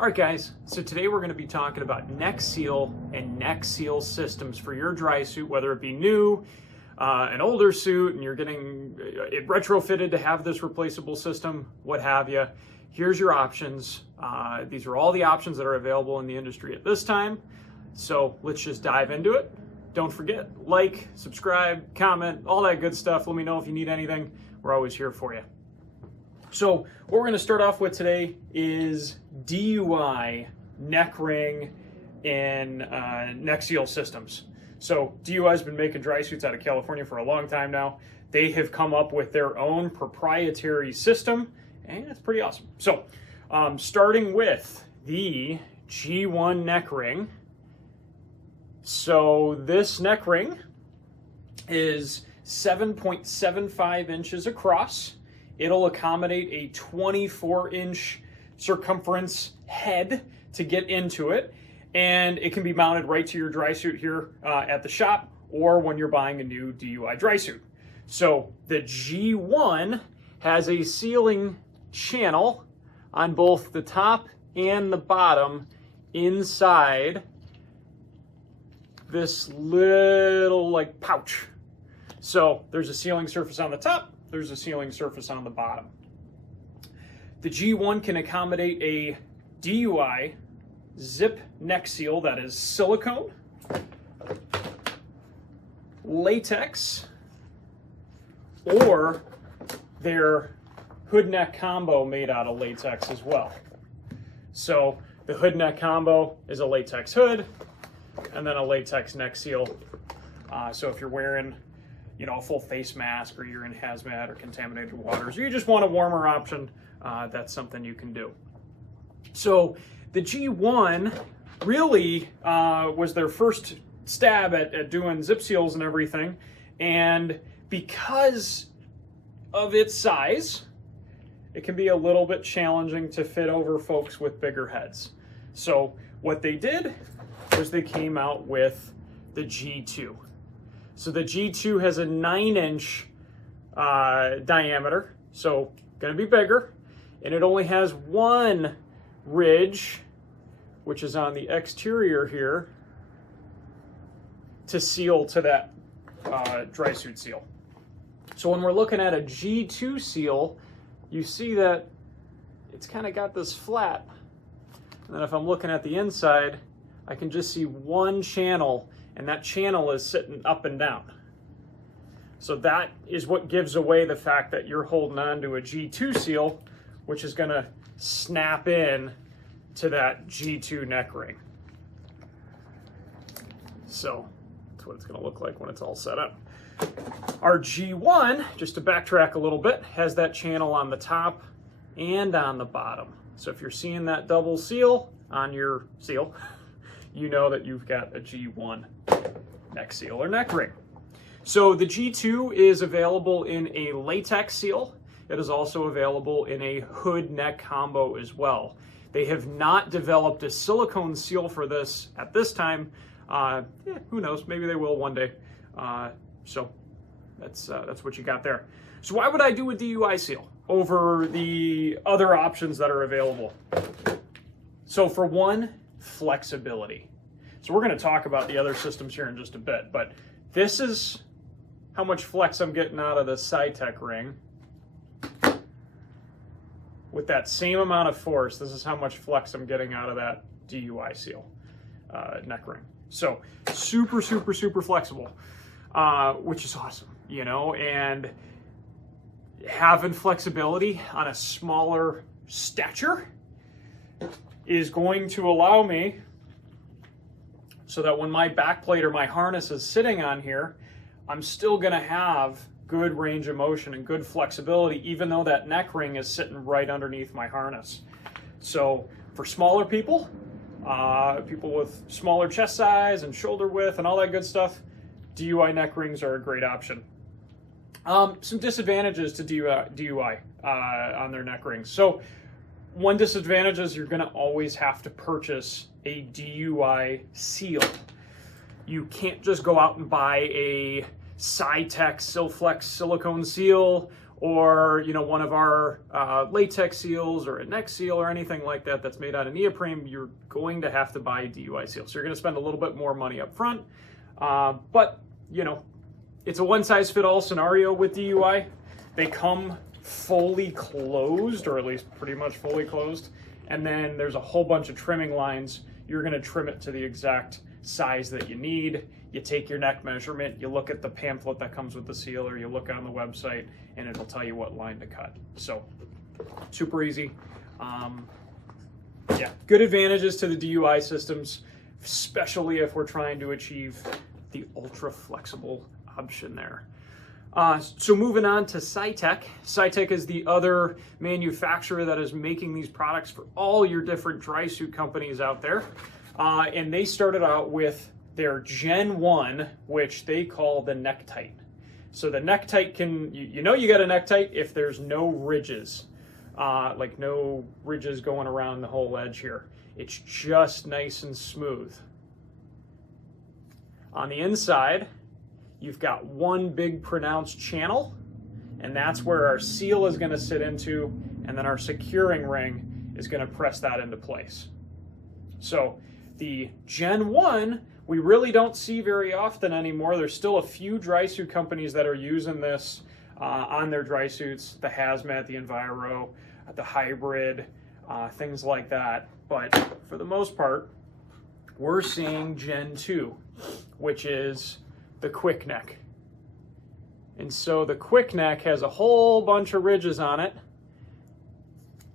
All right, guys, so today we're going to be talking about neck seal and neck seal systems for your dry suit, whether it be new, an older suit, and you're getting it retrofitted to have this replaceable system, what have you. Here's your options. These are all the options that are available in the industry at this time. So let's just dive into it. Don't forget, like, subscribe, comment, all that good stuff. Let me know if you need anything. We're always here for you. So what we're going to start off with today is DUI neck ring and neck seal systems. So DUI has been making dry suits out of California for a long time now. They have come up with their own proprietary system, and it's pretty awesome. So starting with the G1 neck ring. So this neck ring is 7.75 inches across. It'll accommodate a 24-inch circumference head to get into it, and it can be mounted right to your dry suit here at the shop or when you're buying a new DUI dry suit. So the G1 has a sealing channel on both the top and the bottom inside this little like pouch. So there's a sealing surface on the top, there's a sealing surface on the bottom. The G1 can accommodate a DUI zip neck seal that is silicone, latex, or their hood neck combo made out of latex as well. So the hood neck combo is a latex hood and then a latex neck seal. So if you're wearing a full face mask, or you're in hazmat or contaminated waters, or you just want a warmer option, that's something you can do. So the G1 really was their first stab at doing zip seals and everything, and because of its size, it can be a little bit challenging to fit over folks with bigger heads. So what they did was they came out with the G2. So the G2 has a 9-inch diameter, so going to be bigger, and it only has one ridge, which is on the exterior here, to seal to that dry suit seal. So when we're looking at a G2 seal, you see that it's kind of got this flat, and then if I'm looking at the inside, I can just see one channel, and that channel is sitting up and down. So that is what gives away the fact that you're holding on to a G2 seal, which is going to snap in to that G2 neck ring. So that's what it's going to look like when it's all set up. Our G1, just to backtrack a little bit, has that channel on the top and on the bottom. So if you're seeing that double seal on your seal, you know that you've got a G1 neck seal or neck ring. So the G2 is available in a latex seal. It is also available in a hood neck combo as well. They have not developed a silicone seal for this at this time. Who knows? Maybe they will one day. So that's what you got there. So why would I do a DUI seal over the other options that are available? So for one, flexibility. So we're going to talk about the other systems here in just a bit, but this is how much flex I'm getting out of the SiTech ring. With that same amount of force, this is how much flex I'm getting out of that DUI seal neck ring. So super, super, super flexible, which is awesome, and having flexibility on a smaller stature is going to allow me so that when my back plate or my harness is sitting on here, I'm still going to have good range of motion and good flexibility, even though that neck ring is sitting right underneath my harness. So for smaller people, people with smaller chest size and shoulder width and all that good stuff, DUI neck rings are a great option. Some disadvantages to DUI on their neck rings. So one disadvantage is you're going to always have to purchase a DUI seal. You can't just go out and buy a SiTech Silflex silicone seal or, you know, one of our latex seals or a neck seal or anything like that that's made out of neoprene, you're going to have to buy a DUI seal. So you're going to spend a little bit more money up front. But, you know, it's a one-size-fits-all scenario with DUI. They come fully closed, or at least pretty much fully closed. And then there's a whole bunch of trimming lines. You're going to trim it to the exact size that you need. You take your neck measurement, you look at the pamphlet that comes with the seal, or you look on the website and it'll tell you what line to cut. So super easy. Yeah, good advantages to the DUI systems, especially if we're trying to achieve the ultra flexible option there. So moving on to SiTech. SiTech is the other manufacturer that is making these products for all your different dry suit companies out there. And they started out with their Gen 1, which they call the neck tight. So the neck tight can, you know you got a neck tight if there's no ridges, like no ridges going around the whole edge here. It's just nice and smooth. On the inside, you've got one big pronounced channel, and that's where our seal is going to sit into, and then our securing ring is going to press that into place. So the Gen 1, we really don't see very often anymore. There's still a few dry suit companies that are using this on their dry suits, the Hazmat, the Enviro, the Hybrid, things like that. But for the most part, we're seeing Gen 2, which is the quick neck. And so the quick neck has a whole bunch of ridges on it,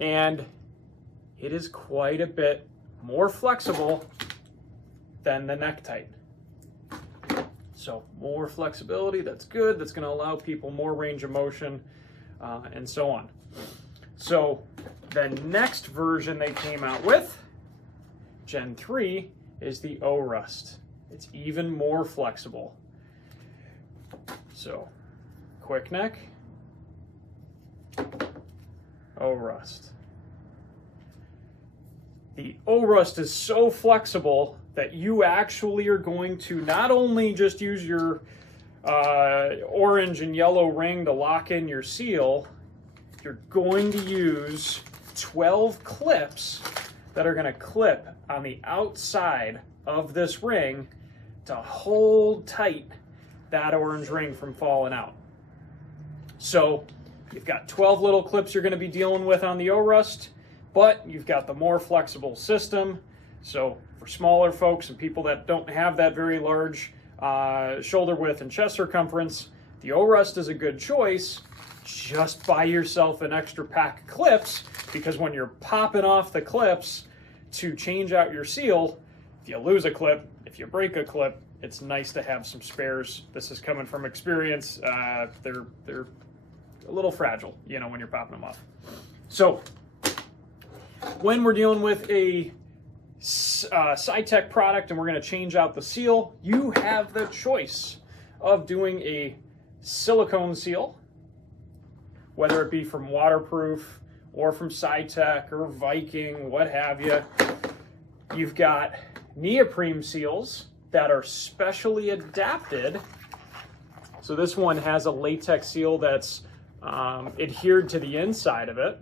and it is quite a bit more flexible than the neck tight. So more flexibility, that's good. That's going to allow people more range of motion, and so on. So the next version they came out with, Gen 3, is the O-Rust. It's even more flexible. So quick neck, O-Rust. The O-Rust is so flexible that you actually are going to not only just use your orange and yellow ring to lock in your seal, you're going to use 12 clips that are going to clip on the outside of this ring to hold tight that orange ring from falling out. So you've got 12 little clips you're going to be dealing with on the O-Rust, but you've got the more flexible system. So for smaller folks and people that don't have that very large shoulder width and chest circumference, the O-Rust is a good choice. Just buy yourself an extra pack of clips, because when you're popping off the clips to change out your seal, if you lose a clip, if you break a clip, it's nice to have some spares. This is coming from experience. They're a little fragile, you know, when you're popping them off. So when we're dealing with a SiTech product and we're going to change out the seal, you have the choice of doing a silicone seal, whether it be from Waterproof or from SiTech or Viking, what have you. You've got neoprene seals that are specially adapted. So this one has a latex seal that's adhered to the inside of it.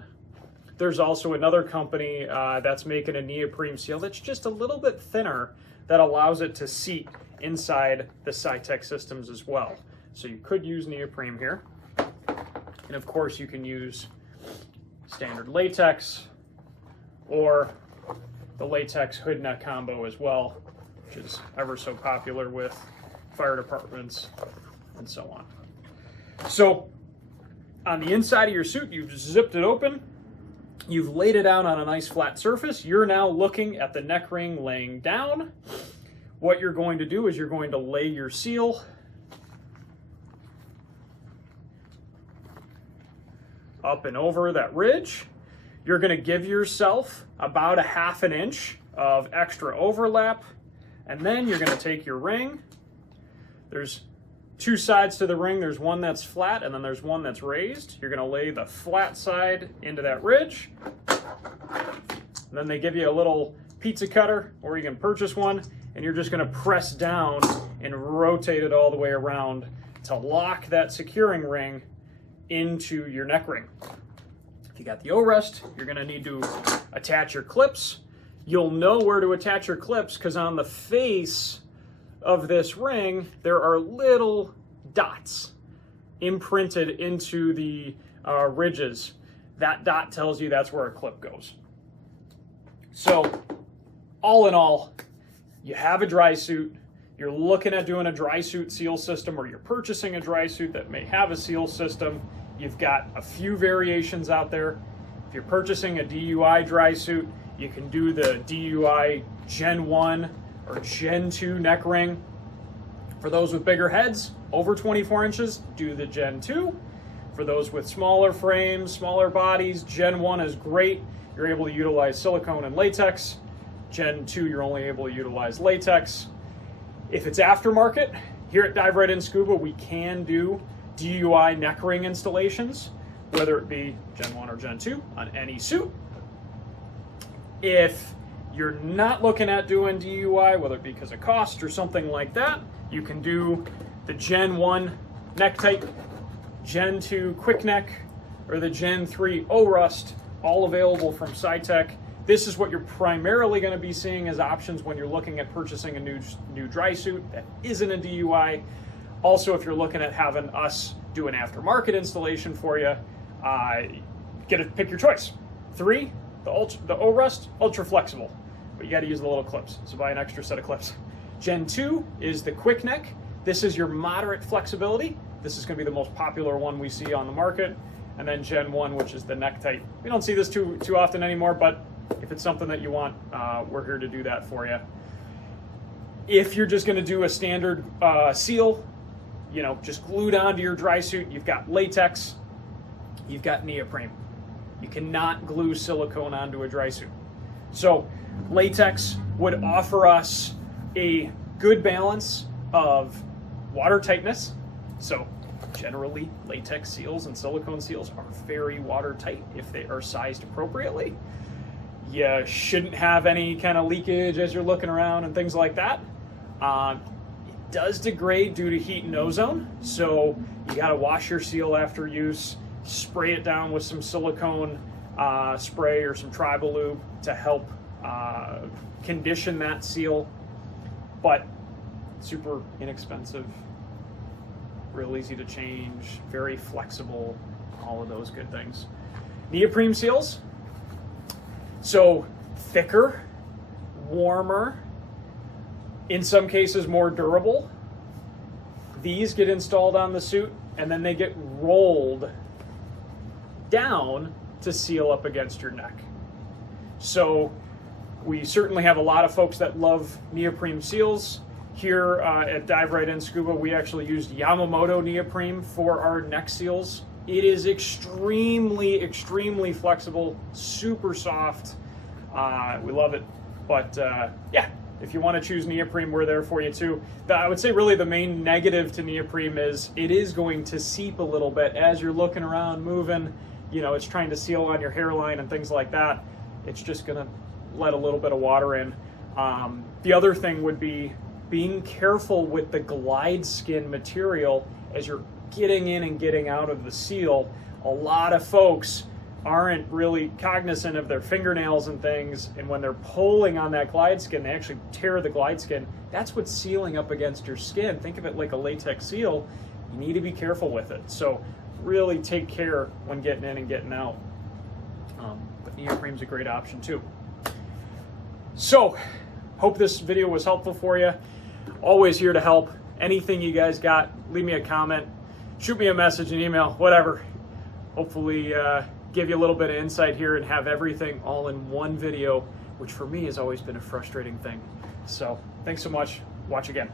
There's also another company that's making a neoprene seal that's just a little bit thinner that allows it to seat inside the SiTech systems as well. So you could use neoprene here. And of course you can use standard latex or the latex hood neck combo as well, which is ever so popular with fire departments and so on. So on the inside of your suit, you've zipped it open. You've laid it out on a nice flat surface. You're now looking at the neck ring laying down. What you're going to do is you're going to lay your seal up and over that ridge. You're going to give yourself about 1/2 inch of extra overlap, and then you're going to take your ring. There's two sides to the ring. There's one that's flat and then there's one that's raised. You're going to lay the flat side into that ridge. And then they give you a little pizza cutter, or you can purchase one, and you're just going to press down and rotate it all the way around to lock that securing ring into your neck ring. If you got the O-rest, you're going to need to attach your clips. You'll know where to attach your clips because on the face of this ring, there are little dots imprinted into the ridges. That dot tells you that's where a clip goes. So, all in all, you have a dry suit, you're looking at doing a dry suit seal system, or you're purchasing a dry suit that may have a seal system. You've got a few variations out there. If you're purchasing a DUI dry suit, you can do the DUI Gen 1 or Gen 2 neck ring. For those with bigger heads, over 24 inches, do the Gen 2. For those with smaller frames, smaller bodies, Gen 1 is great. You're able to utilize silicone and latex. Gen 2, you're only able to utilize latex. If it's aftermarket, here at Dive Right In Scuba, we can do DUI neck ring installations, whether it be Gen 1 or Gen 2 on any suit. If you're not looking at doing DUI, whether it be because of cost or something like that, you can do the Gen 1 neck tight, Gen 2 quick neck, or the Gen 3 O-rust, all available from SiTech. This is what you're primarily going to be seeing as options when you're looking at purchasing a new dry suit that isn't a DUI. Also, if you're looking at having us do an aftermarket installation for you, pick your choice. 3, the O-rust, ultra flexible, but you got to use the little clips, so buy an extra set of clips. Gen 2 is the quick neck. This is your moderate flexibility. This is going to be the most popular one we see on the market. And then Gen 1, which is the neck tight. We don't see this too often anymore, but if it's something that you want, we're here to do that for you. If you're just going to do a standard seal, just glued onto your dry suit, you've got latex, you've got neoprene. You cannot glue silicone onto a dry suit. So latex would offer us a good balance of water tightness. So generally, latex seals and silicone seals are very watertight if they are sized appropriately. You shouldn't have any kind of leakage as you're looking around and things like that. It does degrade due to heat and ozone, so you got to wash your seal after use, spray it down with some silicone spray or some tribal lube to help condition that seal. But super inexpensive, real easy to change, very flexible, all of those good things. Neoprene seals, so thicker, warmer, in some cases more durable. These get installed on the suit and then they get rolled down to seal up against your neck. So we certainly have a lot of folks that love neoprene seals. Here at Dive Right In Scuba, we actually used Yamamoto neoprene for our neck seals. It is extremely, extremely flexible, super soft. We love it. But yeah, if you want to choose neoprene, we're there for you too. I would say really the main negative to neoprene is it is going to seep a little bit as you're looking around, moving. It's trying to seal on your hairline and things like that. It's just going to let a little bit of water in. The other thing would be being careful with the glide skin material as you're getting in and getting out of the seal. A lot of folks aren't really cognizant of their fingernails and things, and when they're pulling on that glide skin, they actually tear the glide skin. That's what's sealing up against your skin. Think of it like a latex seal. You need to be careful with it. So really take care when getting in and getting out. But neoprene's a great option too. So, hope this video was helpful for you. Always here to help. Anything you guys got, leave me a comment, shoot me a message, an email, whatever. Hopefully give you a little bit of insight here and have everything all in one video, which for me has always been a frustrating thing. So, thanks so much. Watch again.